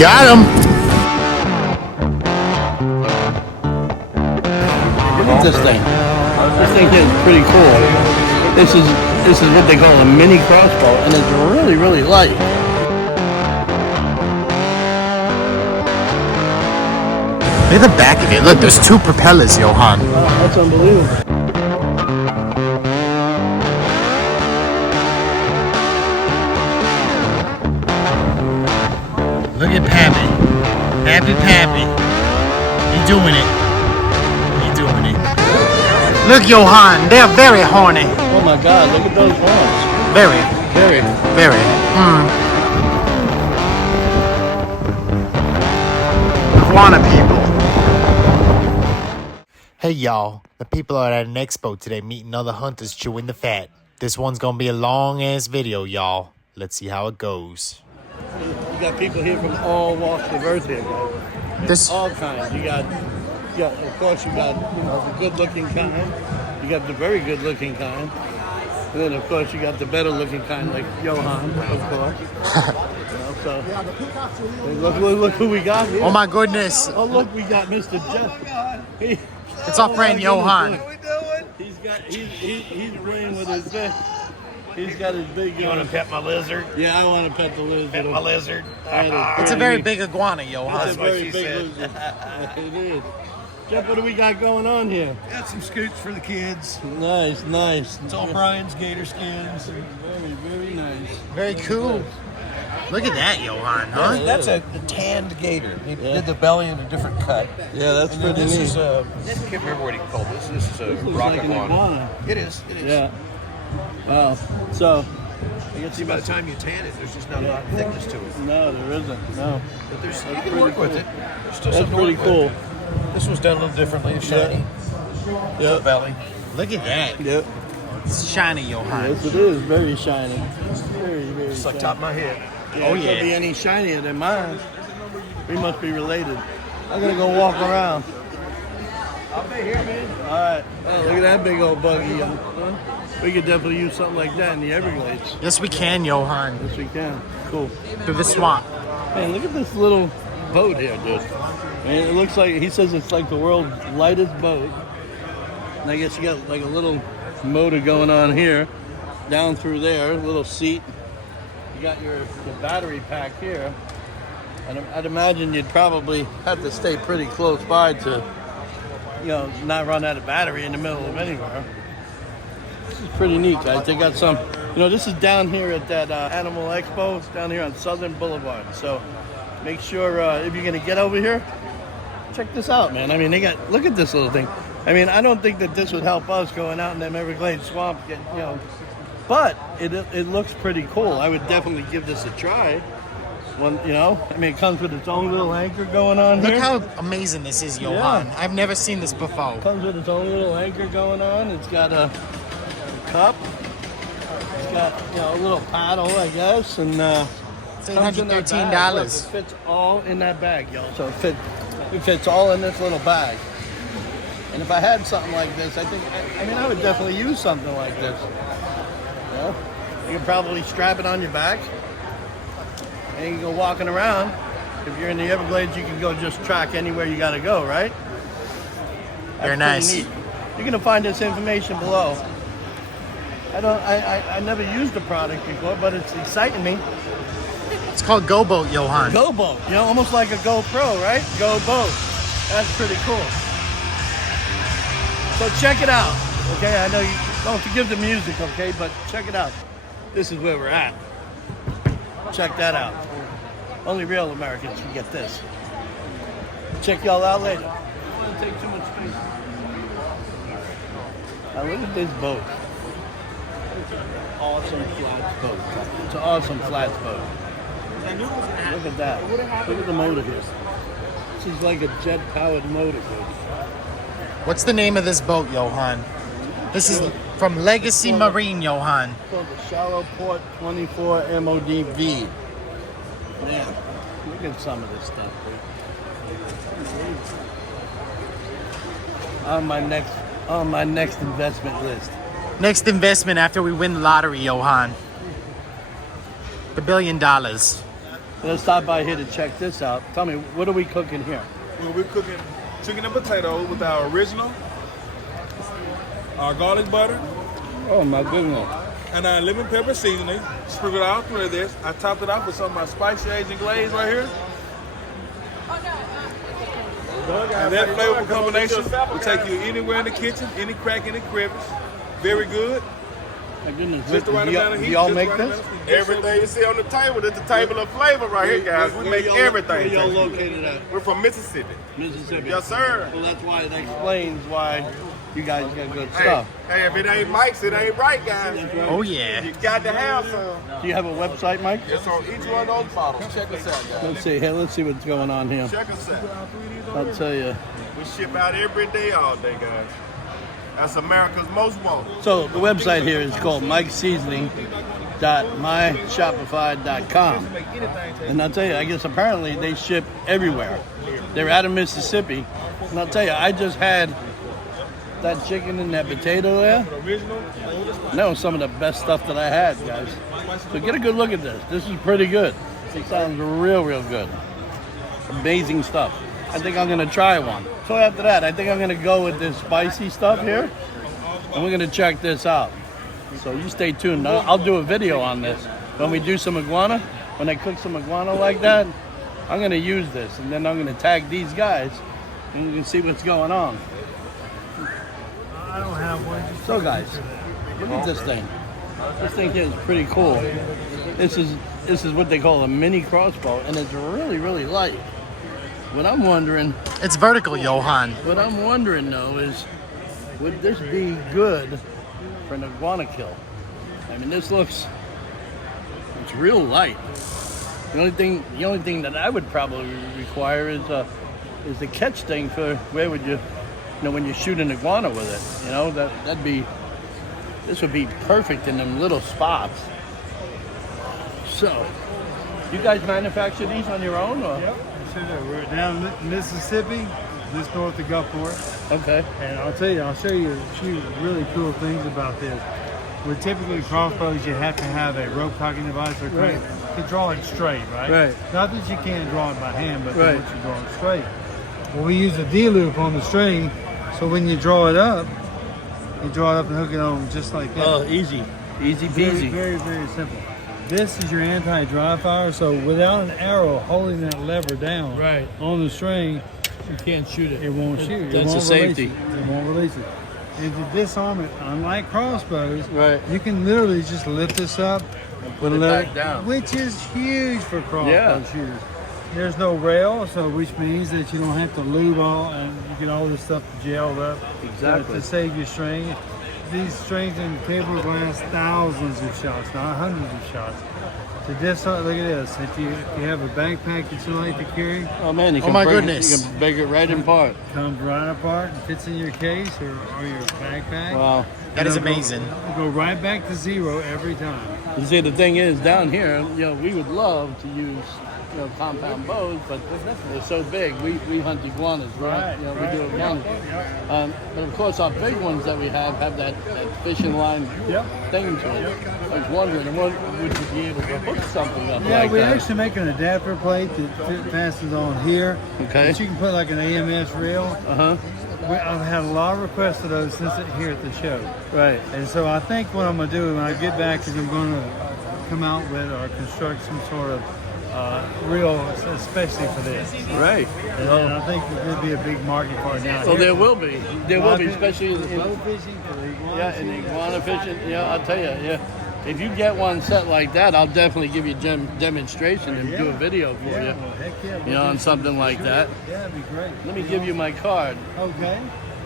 Got him. Look at this thing. This thing is pretty cool. This is what they call a mini crossbow, and it's really, really light. Look at the back of it. Look, there's 2 propellers, Johan. That's unbelievable. Look at Pappy. Pappy. He doing it. Look, Johan, they're very horny. Oh my God, look at those horns. Very. Iguana people. Hey y'all, the people are at an expo today meeting other hunters chewing the fat. This one's gonna be a long ass video, y'all. Let's see how it goes. You got people here from all walks of earth here, guys. This All kinds. You got, of course, you got the good-looking kind. You got the very good-looking kind. And then, of course, you got the better-looking kind, like Johan, of course. So, look who we got here. Oh my goodness. Oh, look, we got Mr. Jeff. It's our friend Johan. He's ringing with his big. He's got his big. You want to pet my lizard? Yeah, I want to pet the lizard. Pet my lizard. It's a very big iguana, Johan. It's a very big lizard. It is. Jeff, what do we got going on here? Got some scoots for the kids. Nice. It's all Brian's gator skins. Very, very nice. Very cool. Look at that, Johan, huh? That's a tanned gator. He did the belly in a different cut. Yeah, that's And then pretty this neat. is I can't remember what he called this. This is a rock like an iguana. iguana. It is. Yeah. Wow. So, I guess by the time you tan it, there's just not a lot of thickness to it. no, there isn't. No. But there's you That's can work pretty with cool. it. There's still That's something to pretty work cool. with. This was done a little differently. It's shiny. Yeah. The belly. Look at that. Yep. It's shiny, Johan. Yes, it is. Very shiny. Very, very It's like shiny. top of my head. Yeah, Oh, it yeah. can't be any shinier than mine. We must be related. I'm gonna go walk around. I'll be here, man. All right. Oh, look at that big old buggy. We could definitely use something like that in the Everglades. Yes, we can, Johan. Yes, we can. Cool. Through the swamp. Man, look at this little boat here, dude. Man, it looks like, he says it's like the world's lightest boat. And I guess you got like a little motor going on here, down through there, a little seat. You got your battery pack here. And I'd imagine you'd probably have to stay pretty close by to, not run out of battery in the middle of anywhere. This is pretty neat, guys. They got some, this is down here at that Animal Expo. It's down here on Southern Boulevard. So make sure if you're going to get over here, check this out, man. I mean, look at this little thing. I mean, I don't think that this would help us going out in them Everglades swamp, but it looks pretty cool. I would definitely give this a try. It comes with its own little anchor going on here. Look how amazing this is, Johan. Yeah. I've never seen this before. Comes with its own little anchor going on. It's got a cup. It's got a little paddle, I guess, and It's $813. Look, it fits all in that bag, y'all. So it fits all in this little bag. And if I had something like this, I would definitely use something like this. You could probably strap it on your back, and you can go walking around. If you're in the Everglades, you can go just track anywhere you got to go, right? Very That's nice. pretty neat. You're gonna find this information below. I never used the product before, but it's exciting me. It's called Go Boat, Johan. Go boat, almost like a GoPro, right? Go boat. That's pretty cool. So check it out, okay? I know you don't forgive the music, okay? But check it out. This is where we're at. Check that out. Only real Americans can get this. Check y'all out later. I don't want to take too much space. Now look at this boat. It's an awesome flats boat. It's an awesome flats boat. Look at that. Look at the motor here. This is like a jet-powered motor, dude. What's the name of this boat, Johan? This is from Legacy Marine, Johan. It's called the Shallow Port 24 MODV. Man, look at some of this stuff, dude. On my next investment list. Next investment after we win the lottery, Johan. $1 billion. Let's stop by here to check this out. Tell me, what are we cooking here? Well, we're cooking chicken and potatoes with our original, our garlic butter, Oh my goodness. and our lemon pepper seasoning. Sprinkled all through this. I topped it off with some of my spicy Asian glaze right here. And that flavorful combination will take you anywhere in the kitchen, any crack, any crevice. Very good. My goodness. Just the right Do amount of heat. y'all just make the right this? amount of heat. Everything you see on the table is the table of flavor right here, guys. We make everything. Where y'all tasty. located at? We're from Mississippi. Mississippi. Yes, sir. Well, that's why it explains why you guys got good Hey, stuff. hey, if it ain't Mike's, it ain't right, guys. Oh, yeah. You got to have some. Do you have a website, Mike? It's on each one of those bottles. Check us out, guys. Let's see here. Let's see what's going on here. Check us out. I'll tell you. We ship out every day, all day, guys. That's America's most wanted. So the website here is called MikeSeasoning.myshopify.com. And I'll tell you, I guess apparently they ship everywhere. They're out of Mississippi. And I'll tell you, I just had that chicken and that potato there. That was some of the best stuff that I had, guys. So get a good look at this. This is pretty good. It sounds real, real good. Amazing stuff. I think I'm gonna try one. So after that, I think I'm gonna go with this spicy stuff here, and we're gonna check this out. So you stay tuned. I'll do a video on this. When we do some iguana, when I cook some iguana like that, I'm gonna use this, and then I'm gonna tag these guys, and you can see what's going on. I don't have one. So guys, look at this thing. This thing here is pretty cool. This is what they call a mini crossbow, and it's really, really light. What I'm wondering, It's vertical, Johan. what I'm wondering though is, would this be good for an iguana kill? I mean, this looks, it's real light. The only thing that I would probably require is the catch thing for where would you know, when you shoot an iguana with it. You know, this would be perfect in them little spots. So, you guys manufacture these on your own, or? Yep. We're down in Mississippi, just north of Gulfport. Okay. And I'll show you a few really cool things about this. With typically crossbows, you have to have a rope cocking device or Right. to draw it straight, right? Right. Not that you can't draw it by hand, but Right. once you draw it straight. Well, we use a D-loop on the string, so when you draw it up and hook it on just like that. Oh, easy. Easy Very, peasy. very, very simple. This is your anti-dry fire, so without an arrow holding that lever down Right. on the string, You can't shoot it. it won't shoot. It That's won't a safety. Release it. It won't release it. And to disarm it, unlike crossbows, Right. you can literally just lift this up And put it let back down. which is huge for crossbow Yeah. shooters. There's no rail, so which means that you don't have to lube all and you get all this stuff gelled up Exactly. to save your string. These strings in cable last thousands of shots, not hundreds of shots. To disarm, look at this. If you have a backpack that you like to carry, Oh man, you can my break it- goodness. You can break it right in part. comes right apart and fits in your case or your backpack. Wow. That is It'll go- amazing. It'll go right back to zero every time. You see, the thing is, down here, you know, we would love to use, you know, compound bows, but they're so big. We hunt iguanas, right? You know, we do iguanas. But of course, our big ones that we have that fishing line Yep. thing to it. I was wondering, would you be able to hook something up Yeah, like we that? actually make an adapter plate that fastens on here. Okay. That you can put like an AMS reel. Uh-huh. I've had a lot of requests of those since here at the show. Right. And so I think what I'm going to do when I get back is I'm going to come out with or construct some sort of reel especially for this. Right. And I think there'll be a big market for it now. So there will be. There will be, especially for the in, bow fishing, for the iguana yeah, in fishing. the iguana fishing. Yeah, I'll tell you. Yeah. If you get one set like that, I'll definitely give you a demonstration and do a video for Yeah, you. well, heck yeah, You know, on something like that. Yeah, that'd be great. Let me give you my card. Okay.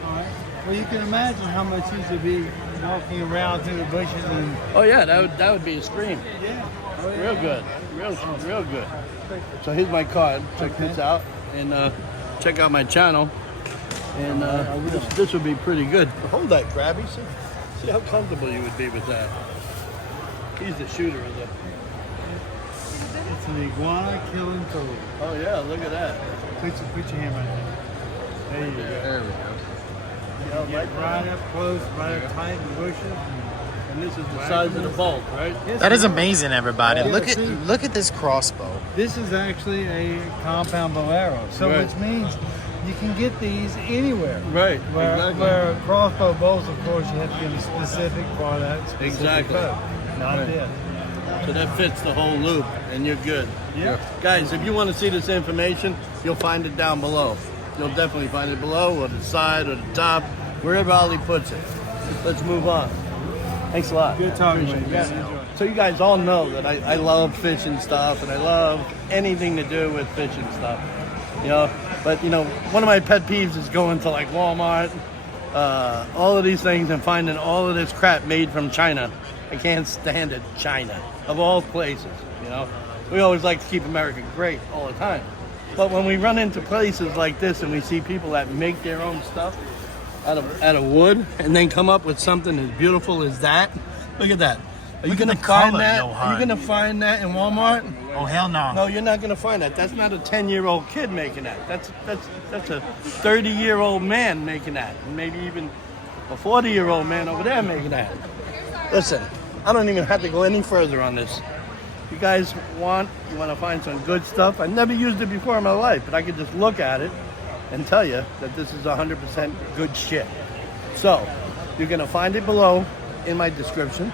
All right. Well, you can imagine how much you should be walking around through the bushes and Oh yeah, that would be a stream. yeah. Real good. Real good. So here's my card. Check this out and check out my channel. And this would be pretty good. Hold that, Grabby. See how comfortable you would be with that. He's the shooter of the. It's an iguana killing tool. Oh yeah, look at that. Put your hand right there. There you go. There we go. Get right up close, right up tight in the bushes. And this is the size of the bolt, right? That is amazing, everybody. Look at this crossbow. This is actually a compound bow arrow, so Right. which means you can get these anywhere. Right, Where, exactly. where crossbow bows, of course, you have to get them specific for that specific Exactly. bow. Not Right. this. So that fits the whole loop, and you're good. Yeah. Guys, if you want to see this information, you'll find it down below. You'll definitely find it below, or the side, or the top, wherever Ollie puts it. Let's move on. Thanks a lot. Good talking Appreciate with you. it. Enjoy. So you guys all know that I love fishing stuff, and I love anything to do with fishing stuff. You know, but you know, one of my pet peeves is going to like Walmart, all of these things, and finding all of this crap made from China. I can't stand it, China, of all places. You know, we always like to keep America great all the time, but when we run into places like this and we see people that make their own stuff out of wood and then come up with something as beautiful as that, look at that. Are you Look at gonna the find color, that? Johan. Are you gonna find that in Walmart? Oh, hell no. No, you're not gonna find that. That's not a 10-year-old kid making that. That's a 30-year-old man making that, and maybe even a 40-year-old man over there making that. Listen, I don't even have to go any further on this. You guys you want to find some good stuff. I've never used it before in my life, but I could just look at it and tell you that this is 100% good shit. So, you're gonna find it below in my description.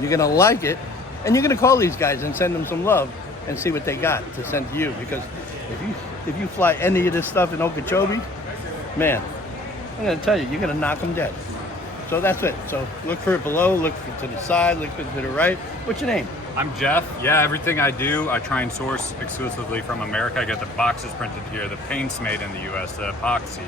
You're gonna like it, and you're gonna call these guys and send them some love and see what they got to send to you. Because if you fly any of this stuff in Okeechobee, man, I'm gonna tell you, you're gonna knock them dead. So that's it. So look for it below, look to the side, look to the right. What's your name? I'm Jeff. Yeah, everything I do, I try and source exclusively from America. I get the boxes printed here, the paint's made in the U.S., the epoxy.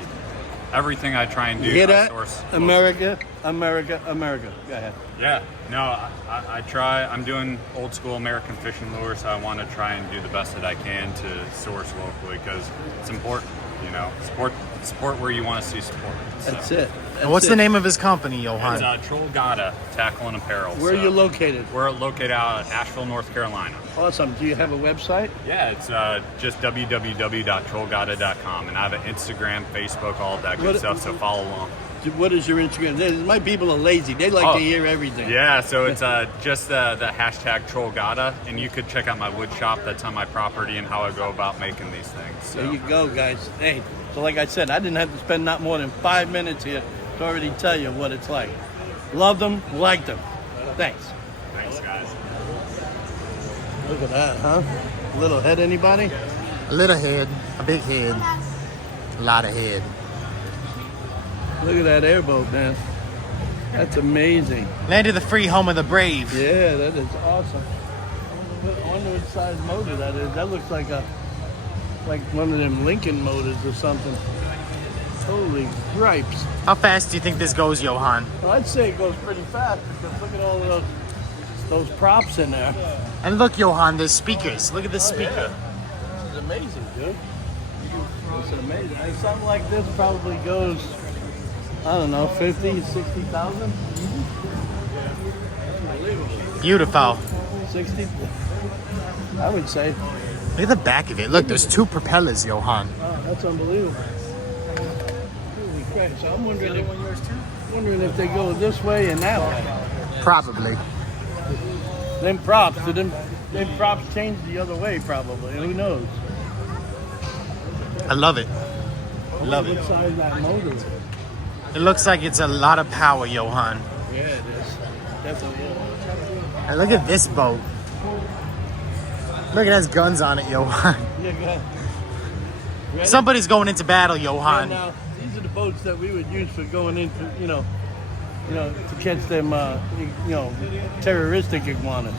Everything I try and do, You hear I that? source. America, America, America. Go ahead. Yeah, no, I try. I'm doing old school American fishing lures, so I want to try and do the best that I can to source locally because it's important. You know, support where you want to see support. So. That's it. And what's the name of his company, Johan? It's Troll Gata Tackle and Apparel. Where are you located? We're located out of Asheville, North Carolina. Awesome. Do you have a website? Yeah, it's just www.trollgata.com, and I have an Instagram, Facebook, all of that good stuff, so follow along. What is your Instagram? My people are lazy. They like to hear everything. Yeah, so it's just the hashtag TrollGata, and you could check out my wood shop that's on my property and how I go about making these things. So. There you go, guys. Hey, so like I said, I didn't have to spend not more than 5 minutes here to already tell you what it's like. Love them, like them. Thanks. Thanks, guys. Look at that, huh? Little head, anybody? A little head, a big head, a lot of head. Look at that airboat, man. That's amazing. Land of the free, home of the brave. Yeah, that is awesome. I wonder what size motor that is. That looks like one of them Lincoln motors or something. Holy gripes. How fast do you think this goes, Johan? Well, I'd say it goes pretty fast because look at all of those props in there. And look, Johan, there's speakers. Look at this speaker. This is amazing, dude. This is amazing. And something like this probably goes, I don't know, 50, 60,000? Beautiful. 60? I would say. Look at the back of it. Look, there's two propellers, Johan. Oh, that's unbelievable. Holy crap. So I'm wondering if they go this way and that way. Probably. Them props change the other way probably. Who knows? I love it. Love What it. size that motor is. It looks like it's a lot of power, Johan. Yeah, it is. Definitely is. And look at this boat. Look, it has guns on it, Johan. Yeah, go ahead. Ready? Somebody's going into battle, Yeah, Johan. now, these are the boats that we would use for going into, to catch them, terroristic iguanas.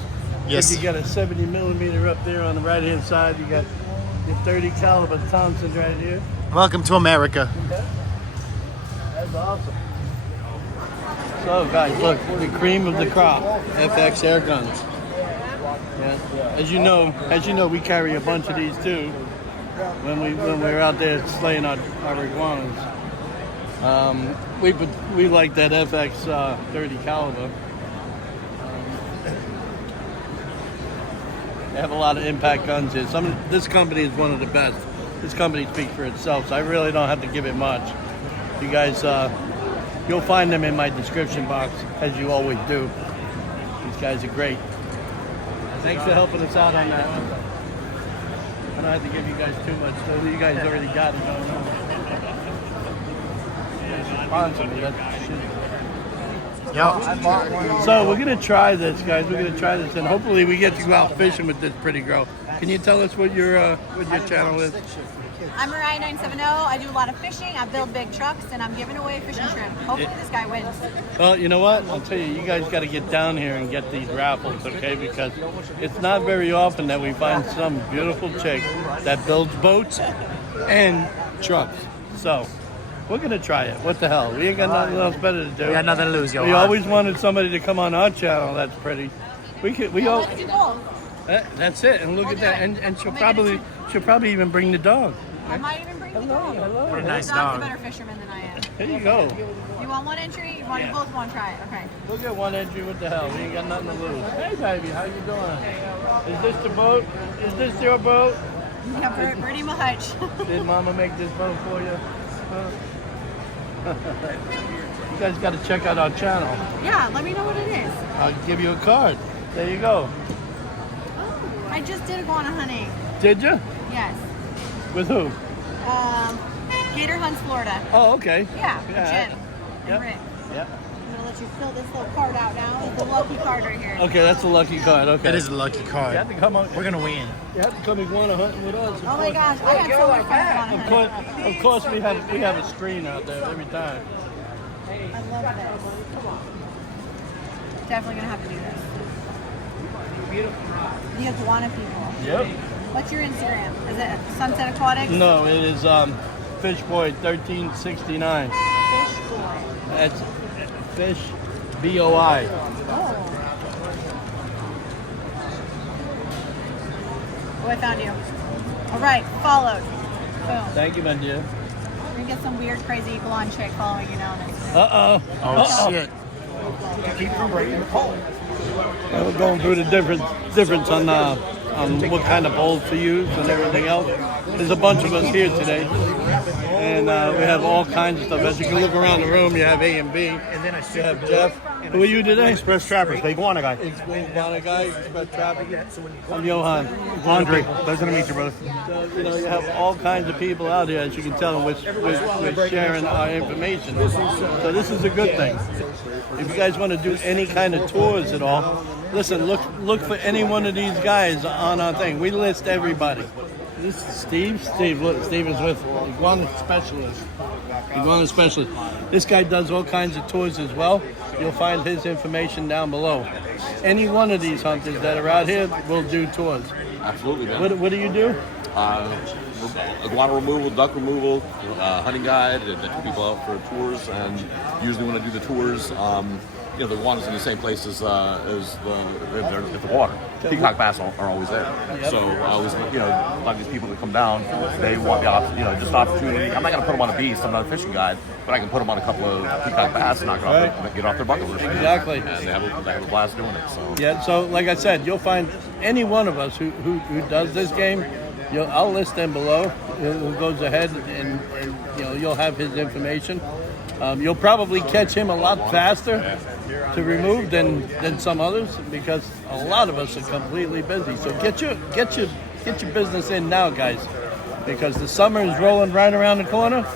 Yes. You got a 70 millimeter up there on the right hand side. You got your 30 caliber Thompson right here. Welcome to America. That's awesome. So guys, look, the cream of the crop, FX air guns. Yeah. As you know, we carry a bunch of these too. When we're out there slaying our iguanas. We like that FX 30 caliber. They have a lot of impact guns here. This company is one of the best. This company speaks for itself, so I really don't have to give it much. You guys, you'll find them in my description box, as you always do. These guys are great. Thanks for helping us out on that. don't have to give you guys too much, so you guys already got it going on. Sponsor me, that's shit. Yo, So we're gonna try this, guys. We're gonna try this, and hopefully we get to go out fishing with this pretty girl. Can you tell us what your channel is? I'm Mariah970. I do a lot of fishing. I build big trucks, and I'm giving away fishing shrimp. Hopefully this guy wins. Well, you know what? I'll tell you, you guys got to get down here and get these raffles, okay? Because it's not very often that we find some beautiful chick that builds boats and trucks. So we're gonna try it. What the hell? We ain't got nothing else better to do. we got nothing to lose, yo. We always wanted somebody to come on our channel. That's pretty. We all. Let's do both. That's it. And look We'll at do that. it. And she'll We'll make probably even bring the dog. I might even bring the dog. What a nice The dog's dog. a better fisherman than I am. There you go. You want one entry? You both want to try it? Okay. Look at one entry. What the hell? We ain't got nothing to lose. Hey, baby, how you doing? Is this the boat? Is this your boat? Yeah, pretty much. Did Mama make this boat for you? You guys got to check out our channel. Yeah, let me know what it is. I'll give you a card. There you go. I just did iguana hunting. Did you? Yes. With who? Gator Hunts, Florida. Oh, okay. Yeah, Yeah. Jim Yep. and Rick. Yep. I'm gonna let you fill this little card out now. It's the lucky card right here. Okay, that's a lucky card. Okay. That is a lucky You card. have to come on. We're gonna win. You have to come iguana hunting with us. Oh my gosh, I had so much fun iguana Of hunting. course, we have a screen out there every time. I love this. Definitely gonna have to do this. The iguana people. Yep. What's your Instagram? Is it Sunset Aquatics? No, it is Fishboy1369. Fish Boy. That's Fish BOI. Oh. Oh, I found you. All right, followed. Boom. Thank you, my dear. We're gonna get some weird, crazy blonde chick following you now next week. Uh-oh. Oh shit. We're going through the difference on what kind of bowls to use and everything else. There's a bunch of us here today, and we have all kinds of stuff. As you can look around the room, you have A and B. You have Jeff. Who are you today? Express Trappers, the iguana guy. Iguana guy, Express Traffic. I'm Johan. Andre, pleasure to meet you, brother. So, you know, you have all kinds of people out here, as you can tell, we're sharing our information. So this is a good thing. If you guys want to do any kind of tours at all, listen, look for any one of these guys on our thing. We list everybody. This is Steve. Steve is with Iguana Specialist. Iguana Specialist. This guy does all kinds of tours as well. You'll find his information down below. Any one of these hunters that are out here will do tours. Absolutely, man. What do you do? Iguana removal, duck removal, hunting guide. I take people out for tours, and usually when I do the tours, you know, the iguanas in the same place as the water. Peacock bass are always there. Yep. So I always, you know, a lot of these people that come down, they want the just opportunity. I'm not going to put them on a beast. I'm not a fishing guide, but I can put them on a couple of peacock bass and get off their bucket list. Exactly. And they have a blast doing it. So. Yeah. So, like I said, you'll find any one of us who does this game. I'll list them below. Who goes ahead and you know, you'll have his information. You'll probably catch him a lot faster to remove than some others, because a lot of us are completely busy. So get your business in now, guys, because the summer is rolling right around the corner,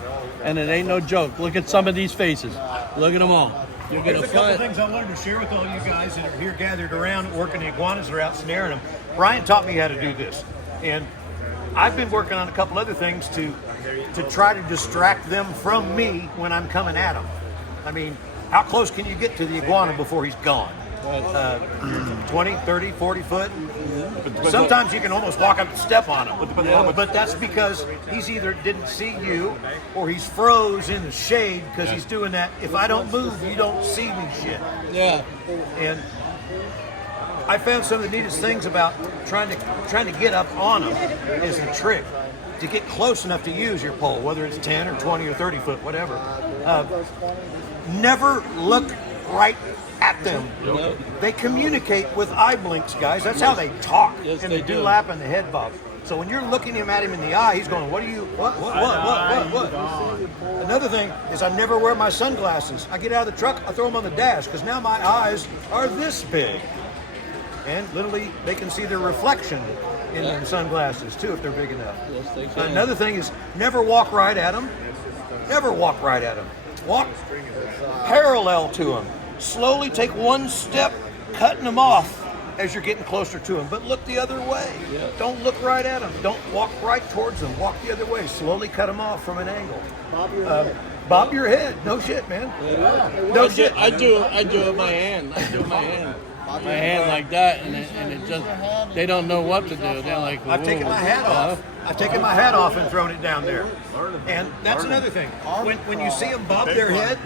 and it ain't no joke. Look at some of these faces. Look at them all. You're gonna There's a couple find. things I wanted to share with all you guys that are here gathered around working the iguanas that are out snaring them. Brian taught me how to do this, and I've been working on a couple other things to try to distract them from me when I'm coming at them. I mean, how close can you get to the iguana before he's gone? 20, 30, 40 foot? Sometimes you can almost walk up and step on him. But that's because he's either didn't see you or he's froze in the shade because he's doing that. If I don't move, you don't see me shit. Yeah. And I found some of the neatest things about trying to get up on them is a trick to get close enough to use your pole, whether it's 10 or 20 or 30 foot, whatever. Never look right at them. They communicate with eye blinks, guys. That's how they talk. Yes, and they the do. dewlap and the head bob. So when you're looking at him in the eye, he's going, what are you, what? Another thing is I never wear my sunglasses. I get out of the truck, I throw them on the dash, because now my eyes are this big. And literally, they can see their reflection. in sunglasses too if they're big enough. Yes, they can. Another thing is never walk right at them. Never walk right at them. Walk parallel to them. Slowly take one step, cutting them off as you're getting closer to them. But look the other way. Yeah. Don't look right at them. Don't walk right towards them. Walk the other way. Slowly cut them off from an angle. Bob your head. No shit, man. No shit. I do it with my hand. I do it with my hand. My hand like that, and it just, they don't know what to do. They're like, I've taken my hat off. I've taken my hat off and thrown it down there. And that's another thing. When you see them bob their head,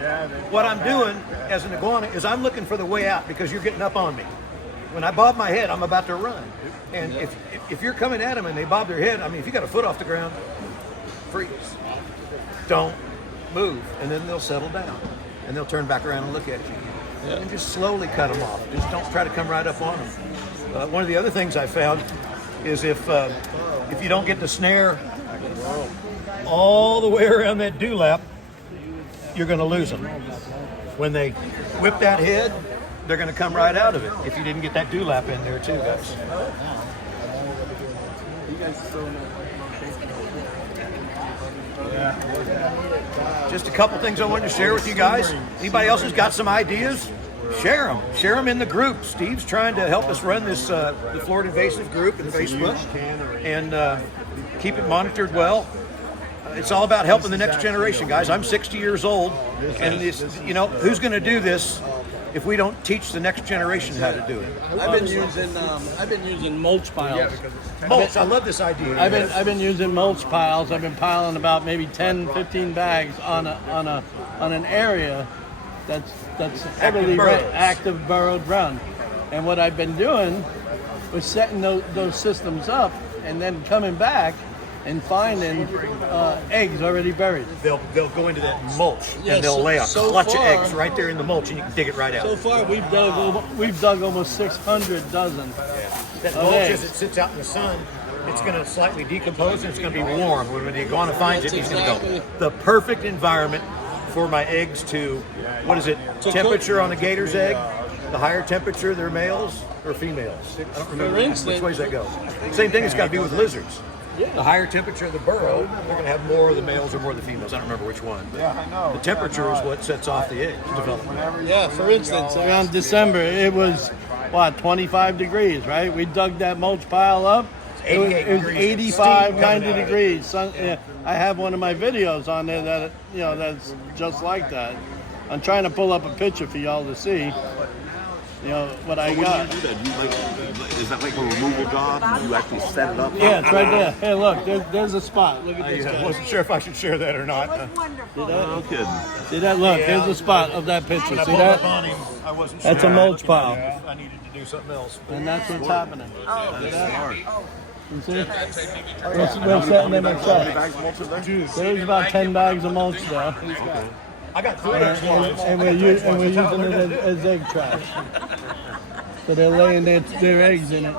what I'm doing as an iguana is I'm looking for the way out because you're getting up on me. When I bob my head, I'm about to run. And if you're coming at them and they bob their head, I mean, if you got a foot off the ground, freeze. Don't move. And then they'll settle down. And they'll turn back around and look at you. And just slowly cut them off. Just don't try to come right up on them. One of the other things I found is if you don't get the snare all the way around that dewlap, you're going to lose them. When they whip that head, they're going to come right out of it if you didn't get that dewlap in there too, guys. Just a couple things I wanted to share with you guys. Anybody else has got some ideas? Share them. Share them in the group. Steve's trying to help us run this the Florida Invasive group in Facebook and keep it monitored well. It's all about helping the next generation, guys. I'm 60 years old, and it's, you know, who's going to do this if we don't teach the next generation how to do it? I've been using mulch piles. Mulch, I love this idea. I've been using mulch piles. I've been piling about maybe 10, 15 bags on an area that's heavily active burrowed ground. And what I've been doing was setting those systems up and then coming back and finding eggs already buried. They'll go into that mulch and they'll lay a clutch of eggs right there in the mulch, and you can dig it right out. So far, we've dug almost 600 dozen. That mulch, as it sits out in the sun, it's going to slightly decompose and it's going to be warm. When the iguana finds it, he's going to go. The perfect environment for my eggs to, what is it, temperature on a gator's egg? The higher temperature, they're males or females? I don't remember which ways that go. Same thing it's got to be with lizards. The higher temperature of the burrow, they're going to have more of the males or more of the females. I don't remember which one. The temperature is what sets off the egg development. Yeah, for instance, around December, it was, 25 degrees, right? We dug that mulch pile up. It was 85, 90 degrees. I have one of my videos on there that, that's just like that. I'm trying to pull up a picture for y'all to see. What I got. Do that? Is that like a removal job? You actually set it up? Yeah, it's right there. Hey, look, there's a spot. Look at this. I wasn't sure if I should share that or not. See that? No kidding. See that? Look, there's a spot of that picture. See that? I wasn't sure. That's a mulch pile. I needed to do something else. And that's what's happening. See that? You see? We're setting them inside. There's about 10 bags of mulch there. I got 3 and we're using it as egg trash. So they're laying their eggs in it.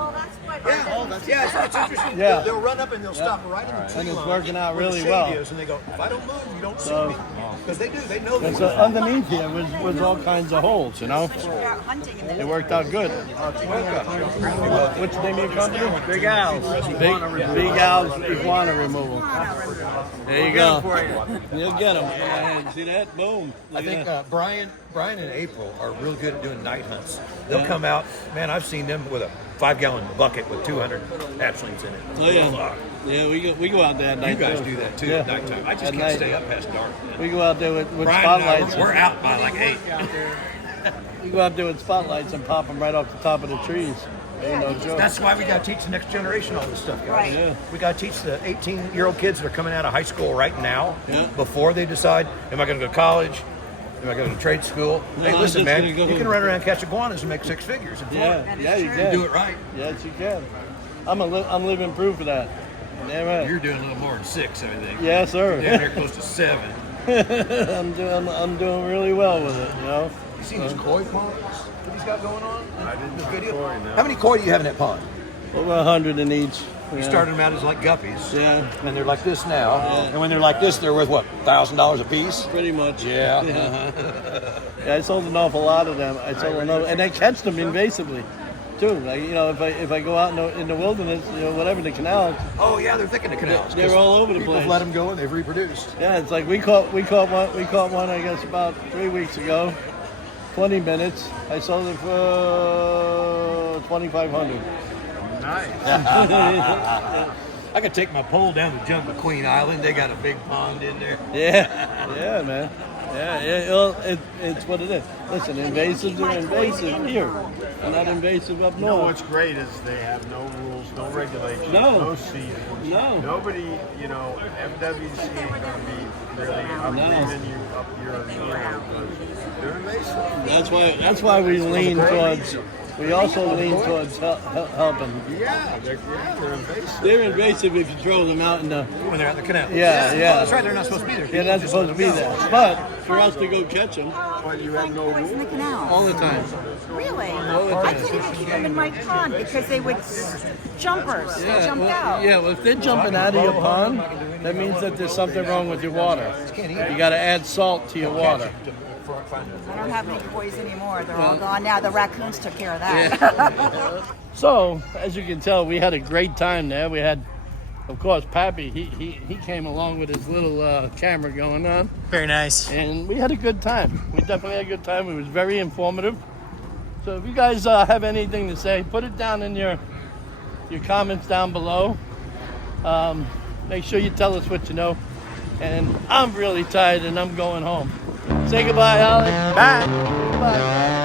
Yeah, it's interesting. Yeah. They'll run up and they'll stop right in the tree And it's line working out where the really shade well. is, and they go, if I don't move, you don't see me. Because they do. They know And this. so underneath here was all kinds of holes, It worked out good. What's the name of your company? Big Al's. Big Al's Iguana Removal. There you go. You'll get them. See that? Boom. I think Brian and April are real good at doing night hunts. They'll come out. Man, I've seen them with a 5-gallon bucket with 200 hatchlings in it. Oh yeah. Yeah, we go out there at night. You guys do that too at nighttime. I just can't stay up past dark. We go out there with Brian spotlights. and I, we're out by like 8. We go out there with spotlights and pop them right off the top of the trees. No joke. That's why we got to teach the next generation all this stuff, guys. Right. Yeah. We got to teach the 18-year-old kids that are coming out of high school right now, before they decide, am I going to go to college? Am I going to trade school? Hey, I'm listen, just man, gonna go you can run around and catch iguanas and make 6 figures in Florida. Yeah, you can. Do it right. Yes, you can. I'm living proof of that. Yeah, right. You're doing a little more than 6, I think. Yes, sir. Down here close to 7. I'm doing really well with it, You seen these koi ponds that he's got going on? I didn't the video. How many koi do you have in that pond? Over 100 in each. We started them out as like guppies. Yeah. And they're like this now. And when they're like this, they're worth what, $1,000 a piece? Pretty much. Yeah. Yeah, I sold an awful lot of them. And they catch them invasively. too. Like, you know, if I go out in the wilderness, you know, whatever, the canals, Oh yeah, they're thick in the canals. they're all over the People place. have let them go and they've reproduced. Yeah, it's like we caught one I guess about 3 weeks ago. 20 minutes. I sold it for $2,500. Nice. I could take my pole down to Jungle Queen Island. They got a big pond in there. Yeah, man. It's what it is. Listen, invasives are invasive here. They're not invasive up You know north. what's great is they have no rules, no regulations, No. no seasons. No. Nobody, you know, FWC ain't gonna be really upleaving you up your because they're invasive. That's why we lean towards. We also lean towards helping. Yeah, they're invasive. They're invasive if you throw them out in the. When they're out in the canal. Yeah. That's right. They're not supposed to be there. They're not supposed to be there. But for us to go catch them But you have no rules. in the canal. all the time. Really? I couldn't even keep them in my pond because they would jumpers. They jumped out. Well, if they're jumping out of your pond, that means that there's something wrong with your water. You got to add salt to your water. I don't have any boys anymore. They're all gone now. The raccoons took care of that. So, as you can tell, we had a great time there. We had, of course, Pappy. He came along with his little camera going on. Very nice. And we had a good time. We definitely had a good time. It was very informative. So if you guys have anything to say, put it down in your comments down below. Make sure you tell us what you know. And I'm really tired and I'm going home. Say goodbye, Holly. Bye. Goodbye.